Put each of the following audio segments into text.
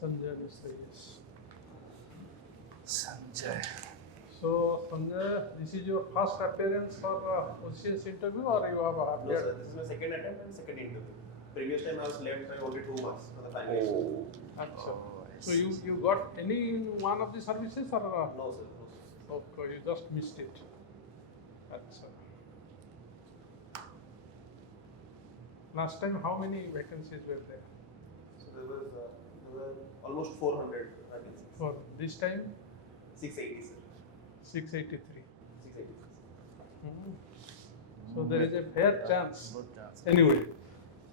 Sanjay Mishra, yes. Sanjay. So, Sanjay, this is your first appearance for OCS interview, or you have No, appeared? sir. This is my second attempt and second interview. Previous time I was left by only 2 months for the final exam. Achha. I So, see. you got any in one of the services, or? No, sir. No, sir. Okay, you just missed it. Achha. Last time, how many vacancies were there? So there were almost 400 vacancies. For this time, 680, sir. 683. 680. So there is a fair chance. Good chance. Anyway,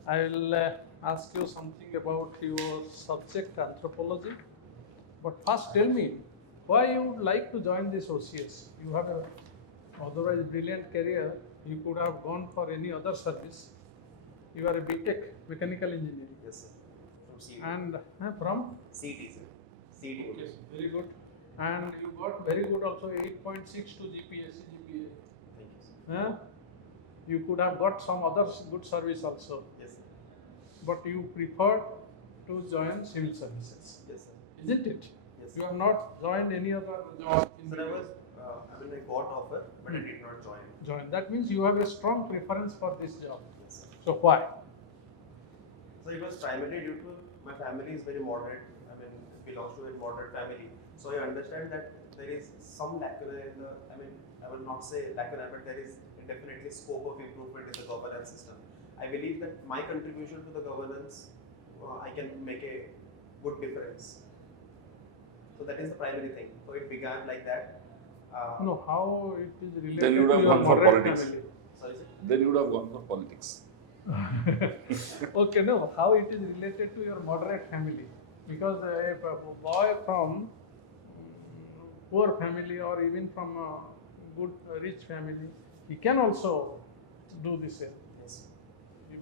I will ask you something about your subject anthropology. But first, tell me why you would like to join this OCS. You have a otherwise brilliant career. You could have gone for any other service. You are a BTech mechanical engineering. Yes, sir. From CET. And from CET, sir. CET. okay, very good. And you got very good also 8.62 GPA. Thank you, sir. You could have got some other good service also, Yes, sir. but you preferred to join civil services, Yes, sir. isn't it? Yes, You sir. have not joined any other job in Sir, I got offer, but I did not join. join. That means you have a strong preference for this job. Yes, sir. So why? So it was primarily due to my family is very moderate. I mean, belongs to a moderate family. So I understand that there is some lacuna in the. I mean, I will not say lacuna, but there is definitely scope of improvement in the governance system. I believe that my contribution to the governance, I can make a good difference. So that is the primary thing. So it began like that. No, how it is related Then you would to have your gone for moderate politics. family? Sorry, sir. Then you would have gone for politics. Okay, no, how it is related to your moderate family? Because a boy from poor family or even from a good rich family, he can also do this. Yes.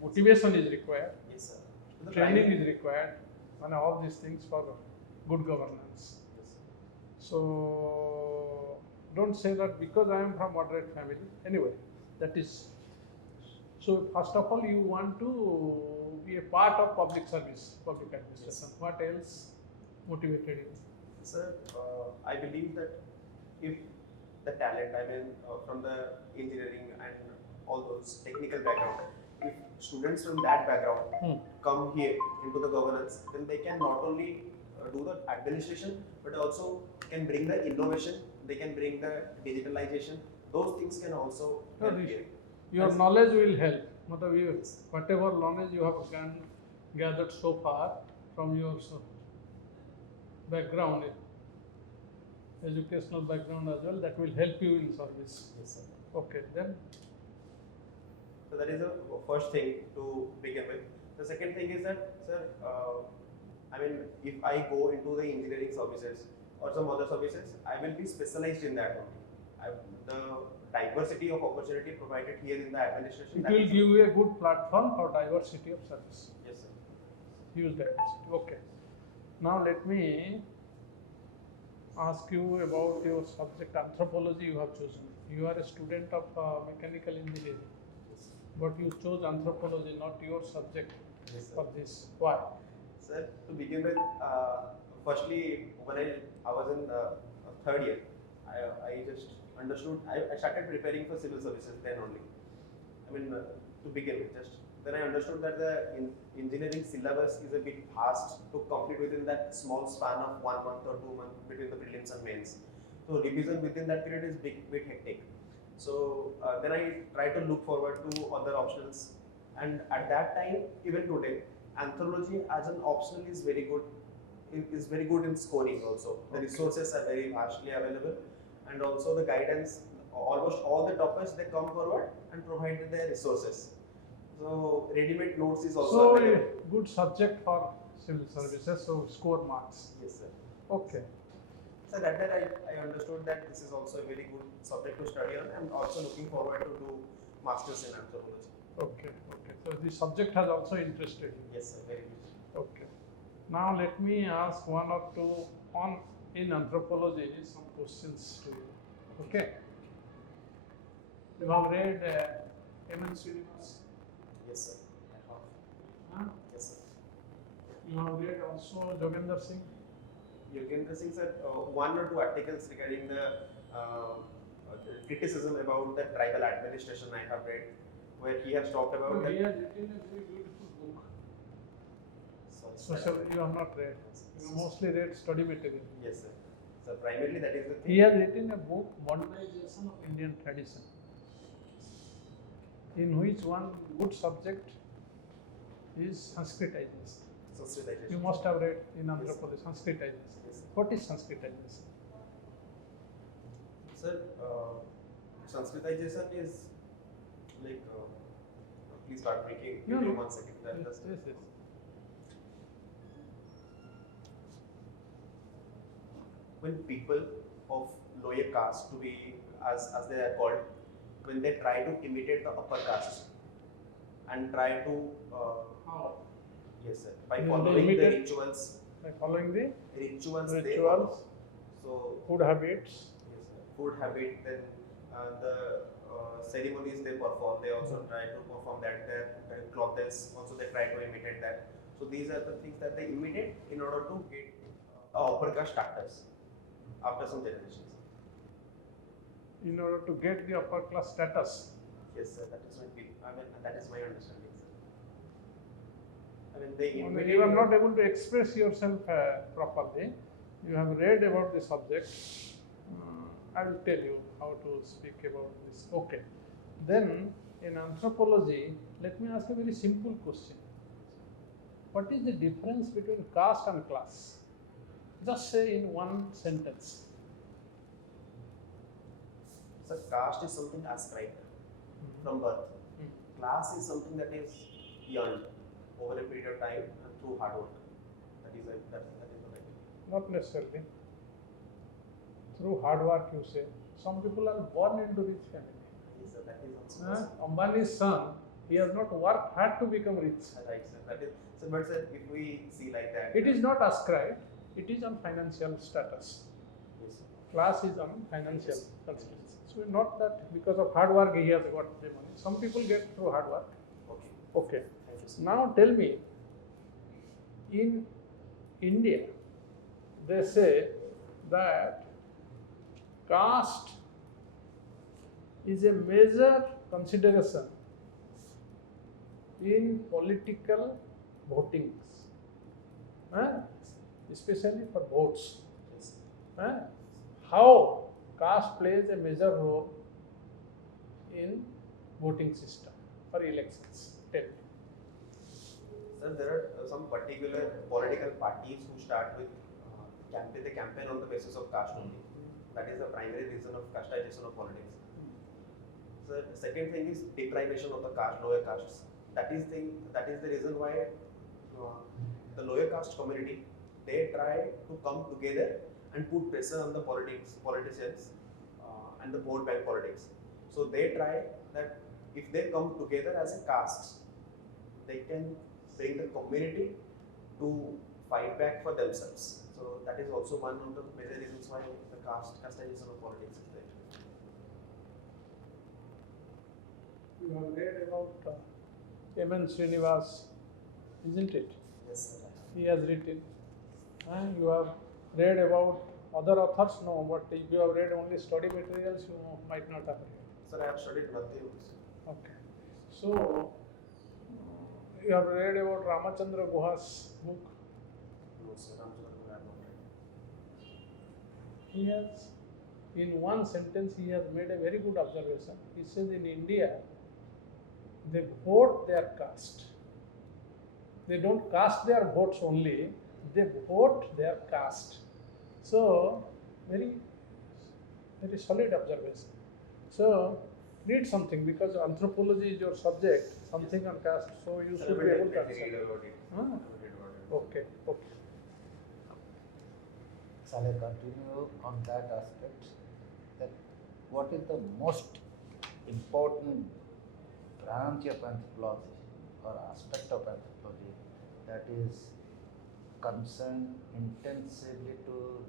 Motivation is required, Yes, sir. The training primary- is required, and all these things for good governance. Yes, sir. So don't say that because I am from moderate family. Anyway, that is. So first of all, you want to be a part of public service, public administration. Yes. What else motivated you? Sir, I believe that if the talent, I mean, from the engineering and all those technical background, if students from that background come here into the governance, then they can not only do the administration, but also can bring the innovation, they can bring the digitalization. Those things can also No, help this- here. Your As- knowledge will help. Whatever knowledge you have gathered so far from your background, educational background as well, that will help you in service. Yes, sir. Okay, then So that is the first thing to begin with. The second thing is that, sir, I mean, if I go into the engineering services or some other services, I will be specialized in that only. The diversity of opportunity provided here in the administration. it that will is- give you a good platform for diversity of service. Yes, sir. Huge diversity. Okay. Now let me ask you about your subject anthropology you have chosen. You are a student of mechanical engineering, Yes, but you chose anthropology, not your subject yes, sir. for this. Why? Sir, to begin with, firstly, when I was in third year, I just understood, I started preparing for civil services then only. I mean, to begin with, just then I understood that the engineering syllabus is a bit fast to complete within that small span of 1 month or 2 months between the prelims and mains. So revision within that period is bit hectic. So then I tried to look forward to other options, and at that time, even today, anthropology as an optional is very good. Is very good in scoring also. The Okay. resources are very vastly available, and also the guidance. Almost all the toppers they come forward and provide their resources. So ready-made notes is also So, available. a good subject for civil services, so score marks. Yes, sir. Okay. So that I understood that this is also a very good subject to study on. I'm also looking forward to do masters in anthropology. Okay. Okay. So, the subject has also interested you. Yes, sir. Very good. Okay. Now let me ask one or two on in anthropology some questions to you. Okay. You have read Emin's Universe? Yes, sir. I have. Huh? Yes, sir. You have read also Jogendra Singh. Yogendra Singh said one or two articles regarding the criticism about the tribal administration I have read, where he has talked about But that. he has written a very beautiful book. So, Social, you have not read. You mostly read study material. yes, sir. So primarily that is the thing. He has written a book, Modernization of Indian Tradition, in which one good subject is Sanskritization. Sanskritization. You must have read in anthropology, Sanskritization. Yes. What is Sanskritization? Sir, Sanskritization is like, please start making, No, give me no. 1 second. Yes, yes. When people of lower caste, to be as they are called, when they try to imitate the upper caste and try to How? yes sir, by They following the imitate- rituals By following the they follow. rituals, So food habits. yes sir, food habit, then the ceremonies they perform, they also try to perform that. Their clothes also they try to imitate that. So these are the things that they imitate in order to get upper caste status after some generations. In order to get the upper class status. Yes, sir. That is my belief. I mean, that is my understanding, sir. I mean, they When imitate. you are not able to express yourself properly, you have read about the subject. I will tell you how to speak about this. Okay. Then in anthropology, let me ask a very simple question. What is the difference between caste and class? Just say in one sentence. Sir, caste is something ascribed from birth. Class is something that is earned over a period of time and through hard work. That is the right. Not necessarily. Through hard work, you say. Some people are born into rich family. Yes, sir. That is also possible. Ambani's son, he has not worked hard to become rich. Right, sir. That is. So, but sir, if we see like that, It is not ascribed, it is on financial status. yes, sir. Class is on financial status. So not that because of hard work he has got the money. Some people get through hard work. Okay. Okay. Thank you, sir. Now tell me, in India, they say that caste is a major consideration in political votings, especially for votes. Yes. How caste plays a major role in voting system for elections? Tell me. Sir, there are some particular political parties who start with they campaign on the basis of caste only. That is the primary reason of casteization of politics. Sir, the second thing is deprivation of the caste, lower castes. That is the reason why the lower caste community, they try to come together and put pressure on the politicians and the vote bank politics. So they try that if they come together as a caste, they can bring the community to fight back for themselves. So that is also one of the major reasons why the casteization of politics is there. You have read about M.N. Srinivas, isn't it? Yes, sir. He has written. And you have read about other authors? No, but if you have read only study materials, you might not have read. Sir, I have studied nothing. Okay. So, you have read about Ramachandra Guha's book. No, sir, I have not read. He has, in one sentence, he has made a very good observation. He says in India, they vote their caste. They don't cast their votes only, they vote their caste. So, very solid observation. So, read something because anthropology is your subject, something on caste, so you Sir, should I be will able to definitely answer. read about it. Huh? I will read about it. Okay, okay. Shall I continue on that aspect? That what is the most important branch of anthropology or aspect of anthropology that is concerned intensively to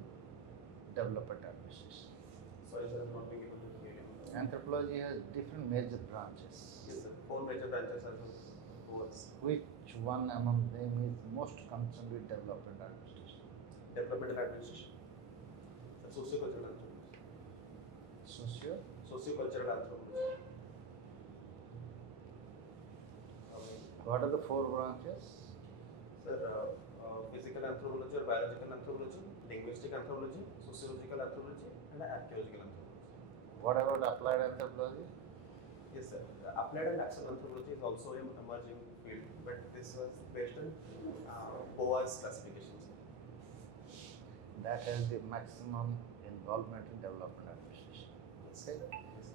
develop a diagnosis? Sorry, sir, I am not being able to hear you. Anthropology has different major branches. Yes, sir. 4 major branches as of OAS. Which one among them is most concerned with development administration? Developmental administration. Socio-cultural anthropology. Socio? Socio-cultural anthropology. What are the 4 branches? Sir, physical anthropology or biological anthropology, linguistic anthropology, sociological anthropology, and archaeological anthropology. What about applied anthropology? Yes, sir. Applied and action anthropology is also an emerging field, but this was based on OAS classifications. That has the maximum involvement in development administration. Okay? Yes.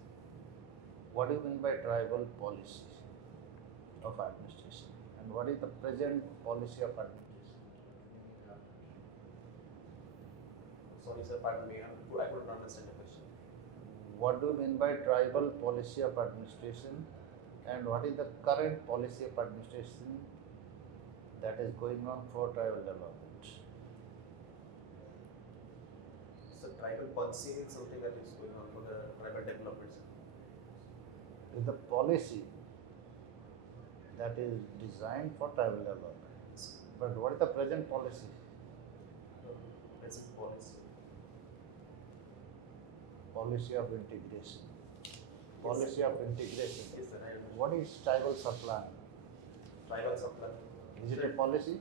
What do you mean by tribal policy of administration? And what is the present policy of administration? Sorry, sir, pardon me. I could not understand the question. What do you mean by tribal policy of administration? And what is the current policy of administration that is going on for tribal development? So, tribal policy is something that is going on for the tribal development. Is the policy that is designed for tribal development. But what is the present policy? Present policy. Policy of integration. Policy of integration. Yes, sir. I understand. What is tribal supply? Tribal supply. Is it a policy?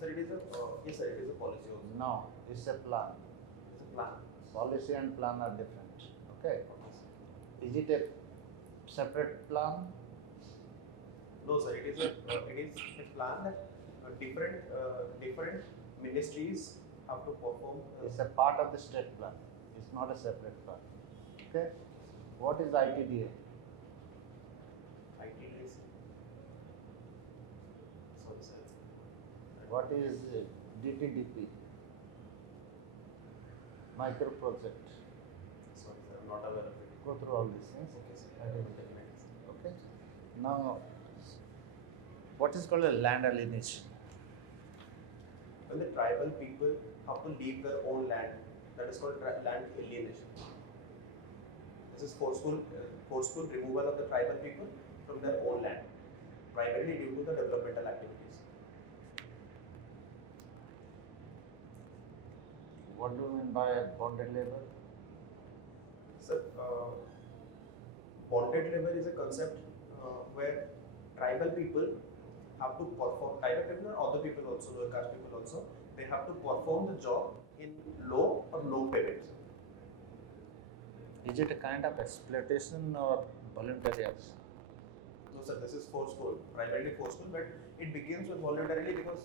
Sir, it is a yes, sir. It is a policy also. No, it's a plan. It's a plan. Policy and plan are different. Okay. Is it a separate plan? No, sir. It is a plan that different ministries have to perform. It's a part of the state plan. It's not a separate plan. Okay. What is ITDA? ITDs. Sorry, sir. What is DTDP? Micro project. Sorry, sir. I'm not aware of it. Go through all these things. Okay, sir. That is okay. Now, what is called a land alienation? When the tribal people have to leave their own land, that is called land alienation. This is forceful removal of the tribal people from their own land, primarily due to the developmental activities. What do you mean by bonded labor? So, bonded labor is a concept where tribal people have to perform, tribal people and other people also, lower caste people also, they have to perform the job in low or no payments. Is it a kind of exploitation or voluntary action? No, sir, this is forceful, primarily forceful, but it begins with voluntarily because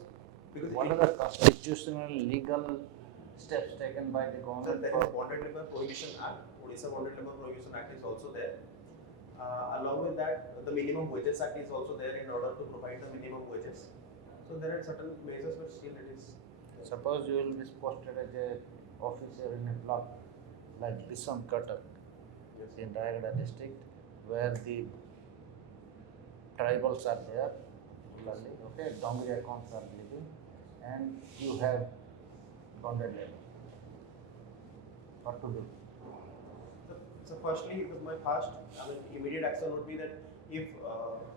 What are the constitutional legal steps taken by the Sir, government? there is Bonded Labor Prohibition Act. Odisha Bonded Labor Prohibition Act is also there. Along with that, the Minimum Wages Act is also there in order to provide the minimum wages. So there are certain measures, but still it is. Suppose you will be posted as a officer in a block like Bisam Katak in Rayagada district, where the tribals are there, particularly, okay, Dongri accounts are living, and you have bonded labor. What to do? So firstly, with my past, immediate action would be that if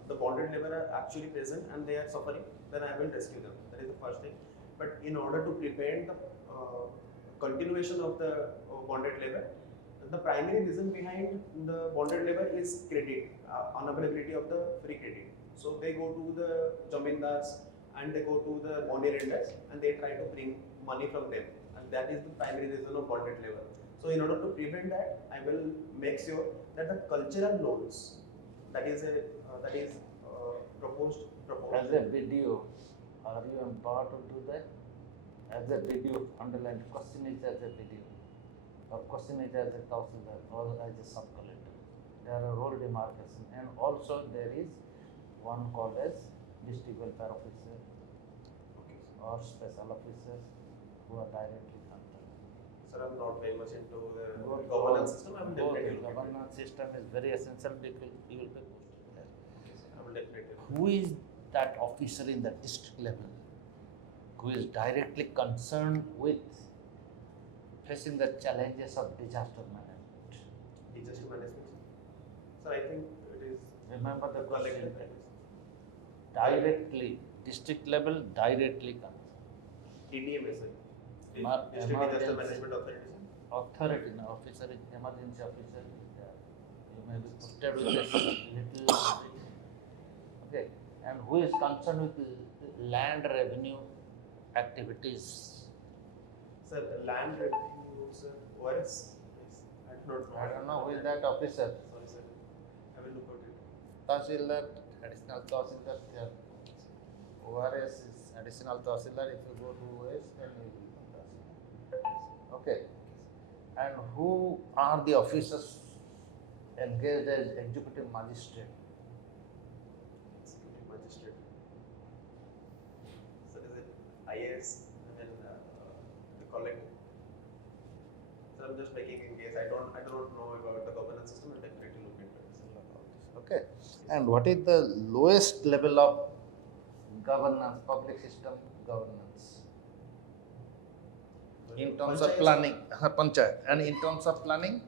the bonded labor are actually present and they are suffering, then I will rescue them. That is the first thing. But in order to prevent the continuation of the bonded labor, the primary reason behind the bonded labor is credit, unavailability of the free credit. So they go to the jamindars and they go to the money lenders and they try to bring money from them, and that is the primary reason of bonded labor. So in order to prevent that, I will make sure that the cultural loans that is proposed. As a BDO, are you empowered to do that? As a BDO, underlined question is as a BDO, or question is as a Tahsildar, or as a sub-collector. There are role demarcation, and also there is one called as district welfare officer or special officers who are directly concerned. Sir, I'm not very much into the Go- governance system. I will go- definitely the look into it. governance system is very essential because you will be posted there. Okay, sir. I will definitely. Who is that officer in the district level who is directly concerned with facing the challenges of disaster management? Disaster management. Sir, I think it is. remember the question. collective Directly, district level directly comes. TDMA, sir. Mar- District Disaster emergency. Management Authority, sir. Authority, no, officer, emergency officer is there. You may be posted with a little bit. Okay, and who is concerned with the land revenue activities? Sir, land revenue, sir. OAS? Yes. I do not know. I don't know who is that officer. Sorry, sir. I will look at it. Tahsildar, additional Tahsildar, there. ORS is additional Tahsildar. If you go to OS, then you will become Tahsildar. Okay. And who are the officers engaged as executive magistrate? Executive Magistrate. Sir, is it IAS and then the collective? Sir, I'm just making in case. I don't know about the governance system. I'll definitely look into it, sir. Okay. And what is the lowest level of governance, public system governance? In terms of Panchayat, planning, panchayat. And in terms of planning,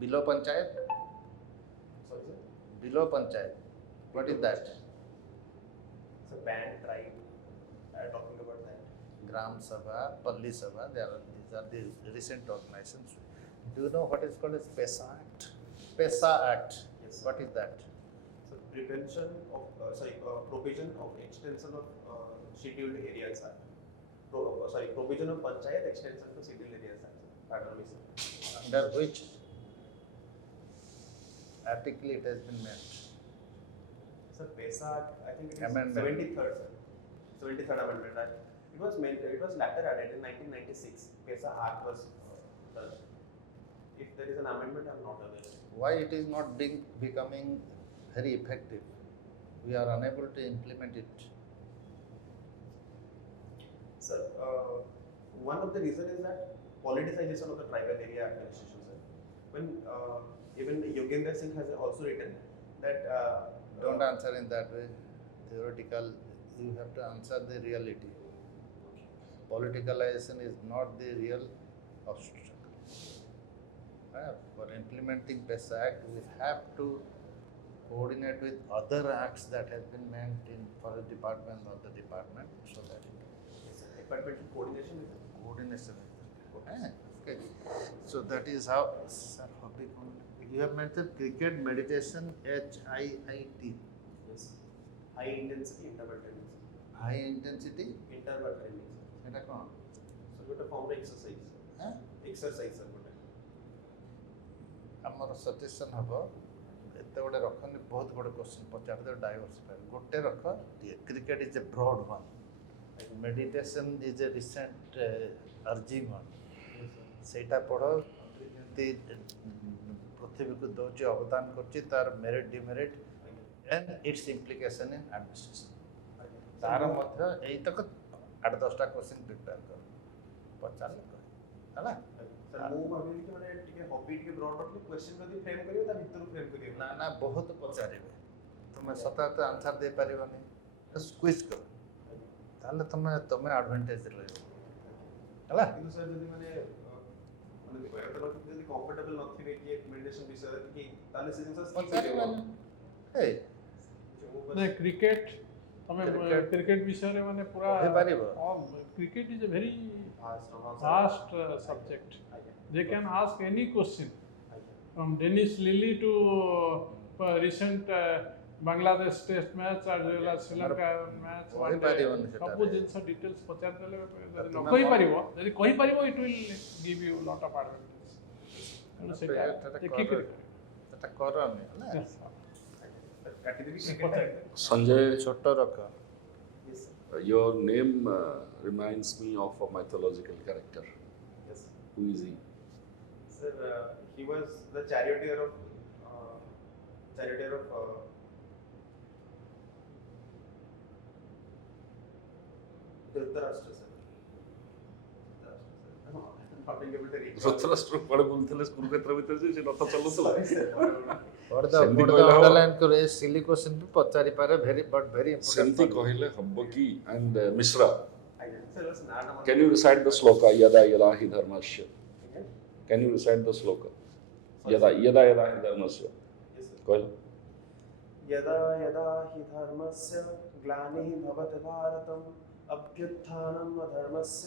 below panchayat, sorry, sir. below panchayat. What is that? So band, tribe. Talking about that. Gram Sabha, Palli Sabha, these are the recent organizations. Do you know what is called as PESA Act? PESA Act. Yes. What is that? So prevention of provision of extension of scheduled areas act. Provision of panchayat extension to scheduled areas act. Pardon me, sir. Under which article it has been made? Sir, PESA Act, I think it is Amendment. 73rd, sir. 73rd Amendment Act. It was later added in 1996. PESA Act was done. If there is an amendment, I am not aware. Why it is not becoming very effective? We are unable to implement it. Sir, one of the reasons is that politicization of the tribal area administration, sir. When even Yogendra Singh has also written that Don't answer in that way. Theoretical, you have to answer the reality. Politicalization is not the real obstacle. For implementing PESA Act, we have to coordinate with other acts that have been meant in forest department or the department, so that departmental coordination is coordination is there. Okay. So that is how, sir, you have mentioned cricket meditation, HIIT. yes. High intensity interval training. High intensity, Interval training. এটা কোন? So got a form exercise. Exercise, sir. ଆମର suggestion ହେବ ଏତେ ଗୁଡ଼େ ରଖନି, ବହୁତ ଗୁଡ଼େ question ପଚାରିଦେବେ diversify. ଗୋଟେ ରଖ, cricket is a broad one, meditation is a recent urging one. ସେଇଟା ପଢ଼, ଯେମିତି ପୃଥିବୀକୁ ଦେଉଛି, ଅବଦାନ କରୁଛି, ତାର merit demerit and its implication in administration. ତାର ମଧ୍ୟ ଏଇତକ 8-10ଟା କ୍ୱେଶ୍ଚନ୍ ପ୍ରିପେୟାର କର, ପଚାରିଲେ କହ ହେଲା। सर ମୁଁ ଭାବିଲି କି ମାନେ ଟିକେ ହବି ଟିକେ ବ୍ରଡ୍ ରଖିଲେ କ୍ୱେଶ୍ଚନ୍ ଯଦି ଫ୍ରେମ୍ କରିବ ତା ଭିତରୁ ଫ୍ରେମ୍ କରିବ ନା ନା, ବହୁତ ପଚାରିବେ, ତୁମେ ସତତ ଆନ୍ସର୍ ଦେଇପାରିବନି, ସ୍କୁଇଜ୍ କର, ତାହେଲେ ତୁମେ ଆଡଭାଣ୍ଟେଜ୍ ରହିବ ହେଲା। କିନ୍ତୁ ସାର୍ ଯଦି ମାନେ କହିବାକୁ ଗଲେ ଯଦି କମ୍ଫର୍ଟେବଲ୍ ନଥିବେ କି ମେଡିଟେସନ୍ ବିଷୟରେ କି ତାହେଲେ ସେ ଜିନିଷ ପଚାରିବନି। ନାଇଁ, କ୍ରିକେଟ୍ ତମେ କ୍ରିକେଟ୍ ବିଷୟରେ ମାନେ ପୁରା କହିପାରିବ। Cricket is A very vast subject. They can ask any question from Dennis Lilly to recent Bangladesh test match or Sri Lanka match. ସବୁ ଜିନିଷ ଡିଟେଲ୍ସ ପଚାରିଦେଲେ, ଯଦି ନ କହିପାରିବ, ଯଦି କହିପାରିବ, it will give you lot of advantage. ତେଣୁ ସେଇଟା ଦେଖିକିରି ସେଟା କରନି ହେଲା। Sanjay, ଛୋଟ ରଖ। your name reminds me of a mythological character. Yes. Who is he? Sir, he was the charioteer of Dhritarashtra, sir. Not being able to read. Dhritarashtra କୁଆଡ଼େ ବୁଲୁଥିଲେ କୁରୁକ୍ଷେତ୍ର ଭିତରେ ଯେ ସେ ରଥ ଚଲୁଥିଲା। ଅଣ୍ଡରଲାଇନ୍ କରେ, ସିଲି କ୍ୱେଶ୍ଚନ୍ ବି ପଚାରି ପାରେ, ଭେରି ସେମିତି କହିଲେ ହବ କି? And Mishra, Sir, was can you recite the sloka yada yada hi dharmasya? Can you recite the sloka? यदा यदा यदा हि धर्मस्य Yes, sir. कहल यदा यदा हि धर्मस्य ग्लानिः भवति भारतम् अभ्युत्थानम् अधर्मस्य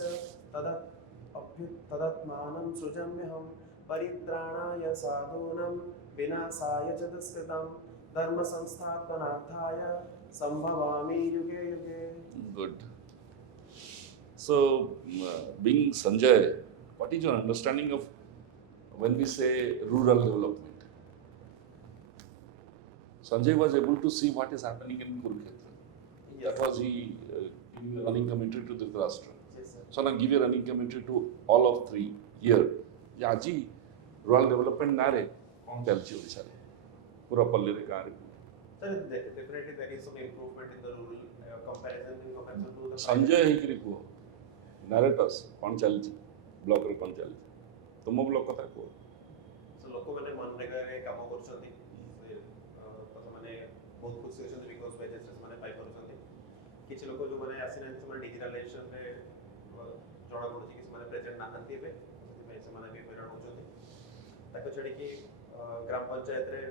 तदात्मानं सृजाम्यहं परित्राणाय साधूनां विनाशाय च दुष्कृतं धर्म संस्थापनार्थाय संभवामि युगे युगे. good. So being Sanjay, what is your understanding of when we say rural development? Sanjay was able to see what is happening in Kurukshetra. That was he giving a running commentary to Dhritarashtra. Yes, sir. So now give a running commentary to all of three here. Yeah, ji, rural development na re, kaun chalchi Odisha re, pura palle re kahan re. Sir, definitely there is some improvement in the rural comparison to the Sanjay hi kiri kuho, narrators, kaun chalchi, block re kaun chalchi. तुम block कथा को So ଲୋକମାନେ ମନରେଗାରେ କାମ କରୁଛନ୍ତି ସେମାନେ ବହୁତ ଖୁସି ଅଛନ୍ତି ବିକଜ ୱେଜେସ୍ ସେମାନେ ପାଇପାରୁଛନ୍ତି କିଛି ଲୋକ ଯେଉଁମାନେ ଆସିନାହାନ୍ତି ସେମାନେ ଡିଜିଟାଲାଇଜେସନରେ ଜଣାପଡ଼ୁଛି କି ସେମାନେ ପ୍ରେଜେଣ୍ଟ ନାହାନ୍ତି ଏବେ ସେଥିପାଇଁ ସେମାନେ ବି ହଇରାଣ ହେଉଛନ୍ତି ତାକୁ ଛାଡ଼ିକି ଗ୍ରାମ ପଞ୍ଚାୟତରେ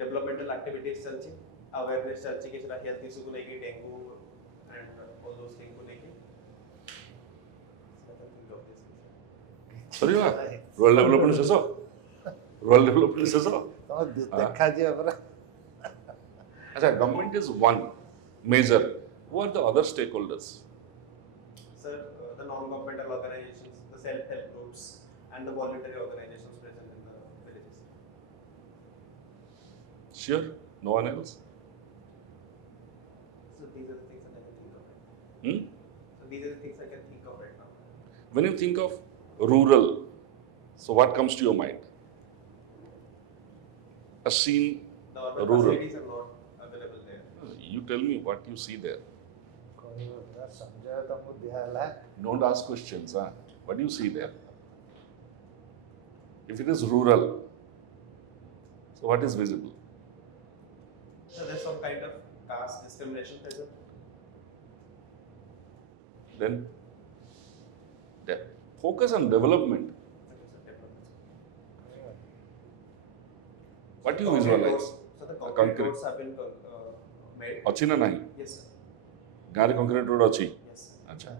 ଡେଭଲପମେଣ୍ଟାଲ ଆକ୍ଟିଭିଟିଜ୍ ଚାଲିଛି ଆୱାରନେସ୍ ଚାଲିଛି କିଛିଟା ହେଲ୍ଥ ଇସ୍ୟୁକୁ ନେଇକି ଡେଙ୍ଗୁ ଆଣ୍ଡ ଅଲ୍ ଦୋଜ୍ ଥିଙ୍ଗକୁ ନେଇକି ସରିଲା rural development ଶେଷ rural development ଶେଷ ଦେଖାଯିବ ପରା ଆଚ୍ଛା government is one major. Who are the other stakeholders? Sir, the non-governmental organizations, the self-help groups, and the voluntary organizations present in the villages. Sure, no one else. So these are the things that I can think of. Hmm? So these are the things I can think of right now. When you think of rural, so what comes to your mind? A scene, The urban rural. facilities are not available there. You tell me what you see there. କହିବ ପୁରା ସଞ୍ଜୟ ତମକୁ ଦିଆହେଲା Don't ask questions. Huh? What do you see there? If it is rural, so what is visible? So there's some kind of caste discrimination present. Then, focus on development. What do you visualize? So the concrete. concrete roads have been made. अच्छी ना नहीं Yes, sir. गाँव रे concrete road अच्छी Yes, sir. अच्छा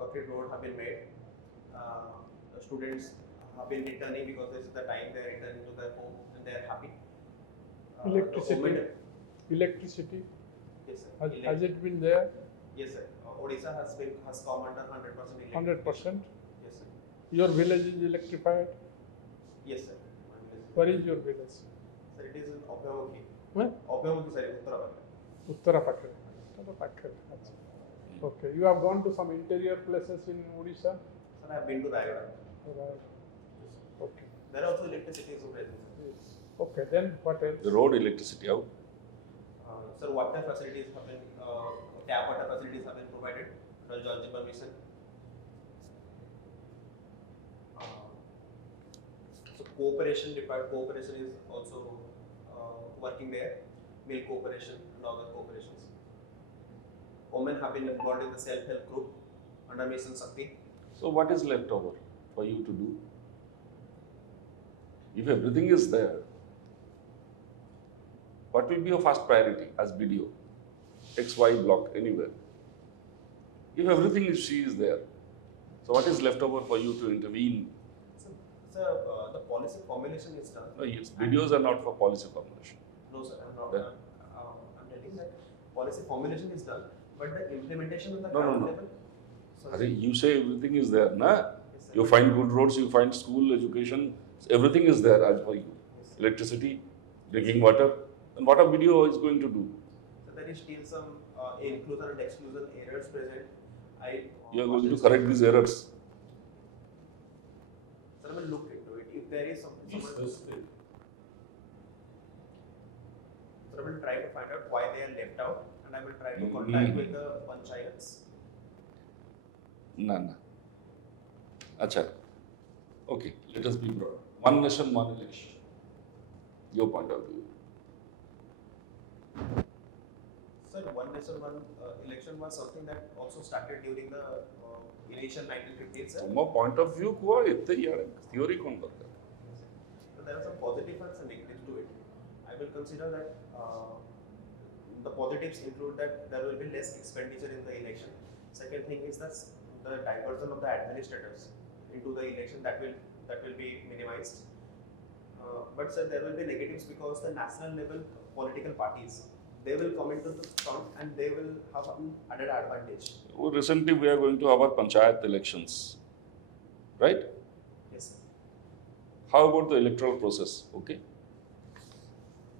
Concrete road have been made. The students have been returning because this is the time they are returning to their home and they are happy. The Electricity. government- Electricity, Yes, sir. has it been there? Yes, sir. Odisha has come under 100% electric. 100%. Yes, sir. Your village is electrified. Yes, sir. My village. Where is your village? Sir, it is in Opsc. Where? Opsc, sir, Uttarakhand. Uttara Pakhre. Uttara Pakhre. Okay. You have gone to some interior places in Odisha? Sir, I have been to Rayagada. Right. Okay. There are also electricity is present. Yes. Okay. Then what else? the road electricity out Sir, water facilities have been, tap water facilities have been provided under Jal Jeevan Mission. So cooperation required, cooperation is also working there, milk cooperation and other cooperations. Women have been involved in the self-help group under Mission Shakti. so what is left over for you to do if everything is there what will be your first priority as BDO XY block anywhere if everything is she is there so what is left over for you to intervene So, the policy formulation is done. no, yes, BDOs are not for policy formulation No, sir, I'm not. Then? I'm telling that policy formulation is done, but the implementation on the No, ground no. level. So, Are you say everything is there na yes, sir. you find good roads you find school education everything is there as for you Yes, sir. electricity drinking water and what a BDO is going to do So there is still some inclusion and exclusion errors present. you are going to correct these errors Sir, I will look into it. If there is something, sir, I will try to find out why they are left out, and I will try to contact with the panchayats. ना ना अच्छा okay let us be broad one nation one election your point of view Sir, one nation, one election was something that also started during the initial 1950s, sir. तुम point of view कुआ इत्ते यार theory कौन करता है but there are some positives and some negatives to it. I will consider that the positives include that there will be less expenditure in the election. Second thing is that the diversion of the administrators into the election that will be minimized. But sir, there will be negatives because the national level political parties, they will come into the front and they will have an added advantage. Recently, we are going to have our panchayat elections, right? Yes, sir. How about the electoral process? Okay.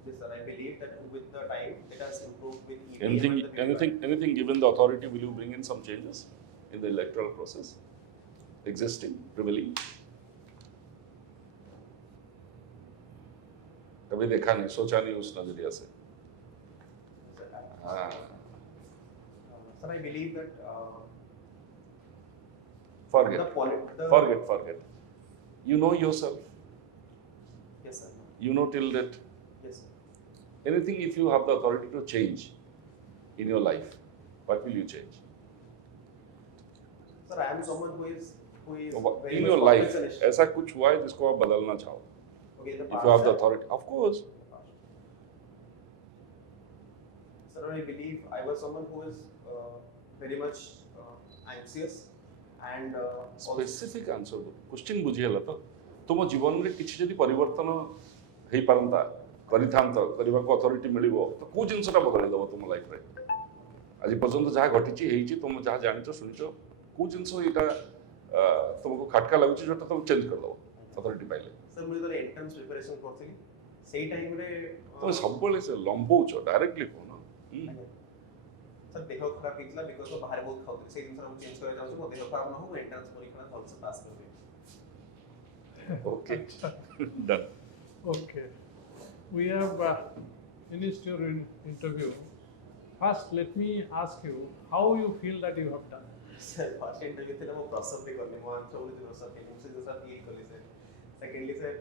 Yes, sir. I believe that with the time it has improved with EVM and the Anything given the authority, will you bring in some changes in the electoral process? Existing, prevailing? कभी देखा नहीं, सोचा नहीं उस नजरिया से. हाँ. Sir, I believe that Forget. You know yourself. Yes, sir. You know till that. Yes, sir. Anything, if you have the authority to change in your life, what will you change? Sir, I am someone who is very In much your life, perfectionist. ऐसा कुछ हुआ है जिसको आप बदलना चाहो? Okay, the If past, you have the sir. authority, of course. Sir, I believe I was someone who is very much anxious and also, Specific answer दो. Question बुझिएला तो. तुम जीवन में किसी जदि परिवर्तन हेई पारंता करिथांत करबाको अथॉरिटी मिलिबो तो को जिंसटा बदलै दबो तुम लाइफ रे. आज पर्यंत जहाँ घटिची हेइची तुम जहाँ जानिचो सुनिचो को जिंस एटा तुमको खटका लाଗୁची जोटा तुम चेंज कर दबो अथॉरिटी पाइले. sir, मुझे तो एंट्रेंस प्रिपरेशन करथिली सेही टाइम रे तो सब बेले से लंबौचो डायरेक्टली को ना. सर देह खराब ହେଇଥିଲା बिकॉज़ of बाहर बहुत खाउଥିଲି सेही जिंस रे चेंज करे जाउछु मो देह खराब न हो एंट्रेंस परीक्षा भल से पास करबे. Okay. Done. Okay. We have finished your interview. First, let me ask you how you feel that you have done. Sir first interview ଥିଲା ମୁଁ ପ୍ରସବଲି करली ମୁଁ आंसर बोली दिनो सर के मुझसे जो सर फील करली सर. सेकंडली सर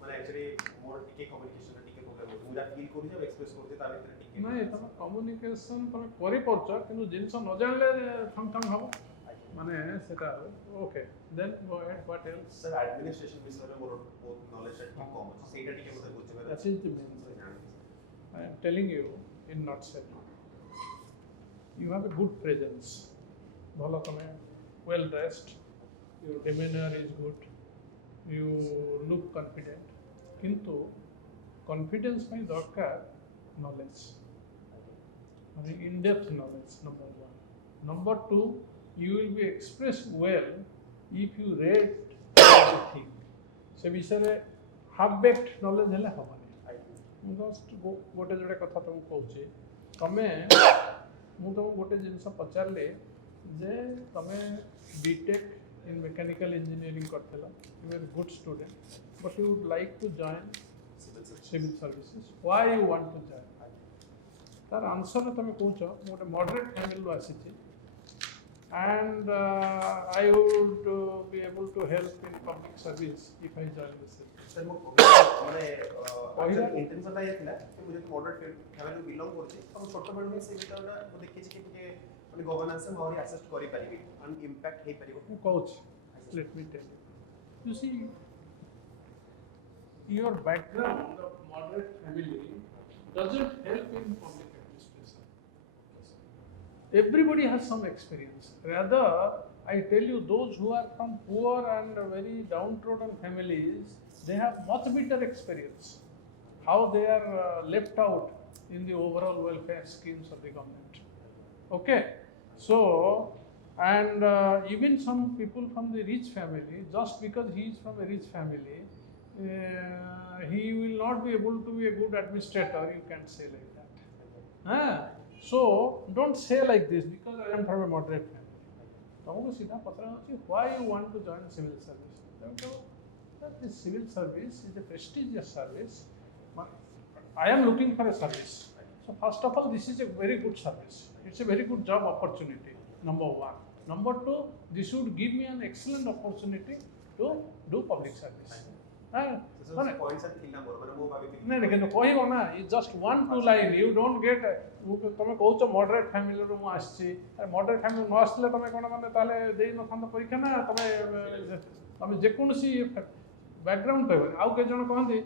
माने एक्चुअली मोर टिके कम्युनिकेशन टिके प्रॉब्लम होती मुझे फील करू जब एक्सप्रेस करते ता भीतर टिके नहीं तुम कम्युनिकेशन तुम करि परछ किंतु जिंस न जानले थंग हबो माने सेटा okay then go ahead what else. Sir administration विषय रे मोर बहुत नॉलेज है कम ଅଛି ସେଇଟା ଟିକେ ମତେ ବୁଝିବାର That is the main. I am telling you in nutshell. You have a good presence. ଭଲ ତମେ well dressed. Your demeanor is good. You look confident. କିନ୍ତୁ confidence ପାଇଁ ଦରକାର knowledge. ମାନେ in-depth knowledge, number one. Number two, you will be expressed well if you read everything. ସେ ବିଷୟରେ half-baked knowledge ହେଲେ ହବନି. ମୁଁ ଜଷ୍ଟ ଗୋଟେ ଯୋଡ଼େ କଥା ତୁମକୁ କହୁଛି. ତମେ ମୁଁ ତୁମକୁ ଗୋଟେ ଜିନିଷ ପଚାରିଲି ଯେ ତମେ ବିଟେକ୍ in mechanical engineering କରିଥିଲ. You are a good student, but you would like to join civil services. Why you want to join? तार आंसर तुम कौच गोटे मॉडरेट फैमिली आसी and I would be able to help in public service if I join this. Sir मो माने intention ता थिला कि मुझे मॉडरेट फैमिली बिलोंग करछि हम छोट बड़ में से बिटाडा मो देखि कि टिके माने गवर्नेंस में और असिस्ट करि परिबे and impact hey परिबो. Coach, let me tell you. You see, your background of moderate family doesn't help in public administration. Everybody has some experience. Rather, I tell you, those who are from poor and very downtrodden families, they have much better experience. How they are left out in the overall welfare schemes of the government. Okay, so and even some people from the rich family, just because he is from a rich family, he will not be able to be a good administrator. You can't say like that. So don't say like this because I am from a moderate family. तुमको सीधा पता होगा why you want to join civil service. That this civil service is a prestigious service. I am looking for a service. So first of all, this is a very good service. It's a very good job opportunity. Number one. Number two, this would give me an excellent opportunity to do public service. Sir points थिला मोर माने मो भाबी नहीं କିନ୍ତୁ କହିବ ନା ଇ just 1-2 line you don't get ତମେ କହୁଛ ମଡରେଟ୍ ଫ୍ୟାମିଲିରୁ ମୁଁ ଆସିଛି ମଡରେଟ୍ ଫ୍ୟାମିଲି ନ ଆସିଲେ ତମେ କ'ଣ ମାନେ ତାହେଲେ ଦେଇ ନଥାନ୍ତ ପରୀକ୍ଷା ନା ତମେ ଯେକୌଣସି बैकग्राउंड कहबनी आउ के जण कहंती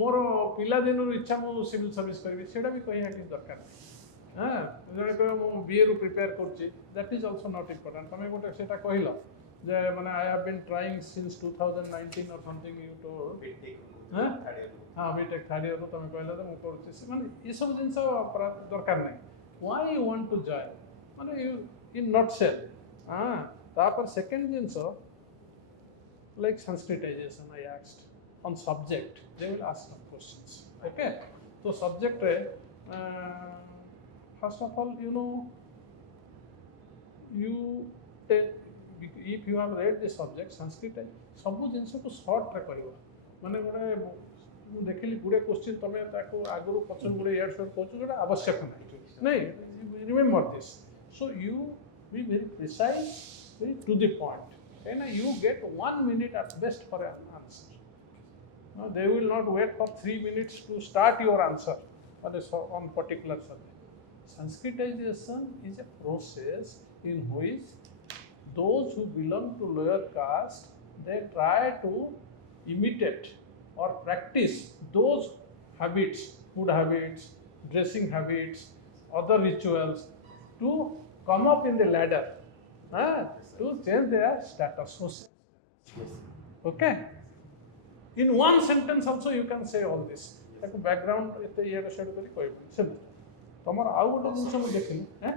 मोर पिला दिन इच्छा मु सिविल सर्विस करबी सेटा भी कहिया कि दरकार नहीं हां जणे कह मु बीए रु प्रिपेयर करछि that is also not important तमे गोटे सेटा कहिलो जे माने I have been trying since 2019 or something you told हां हां बीटेक थर्ड ईयर तमे कहला त मु करछि माने ये सब जिंस दरकार नहीं why you want to join माने यू इन नॉटसेल हां तापर second things like Sanskritization I asked on subject they will ask some questions okay so subject first of all you know you if you have read the subject Sanskrit सब जिनस को short रे करिवो माने गोटे मु देखिली गुडे question तमे ताको आगुरु पछन गुडे यार शॉर्ट कहछु जेटा आवश्यक नहीं remember this so you be very precise very to the point and you get 1 minute at best for an answer. No, they will not wait for 3 minutes to start your answer on particular subject. Sanskritization is a process in which those who belong to lower caste, they try to imitate or practice those habits, food habits, dressing habits, other rituals to come up in the ladder. To change their status. Okay? In one sentence also you can say all this. Like background एते ये shade करी कोई simple. तमर आउ गोटे जिंस हम देखिन हैं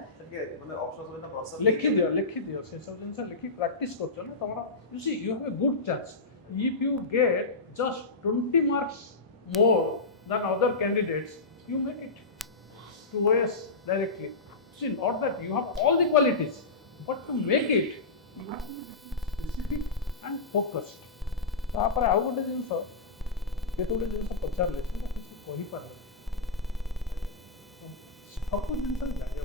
मतलब ऑप्शंस में ना प्रोसेस लिखि दियो से सब जिंस लिखि प्रैक्टिस करछो ना तमर you see you have a good chance if you get just 20 marks more than other candidates you make it to OAS directly. See not that you have all the qualities but to make it you have to be specific and focused. तापर आउ गोटे जिंस केतोटे जिंस पचारले किसी कहि पारे सब जिंस जाय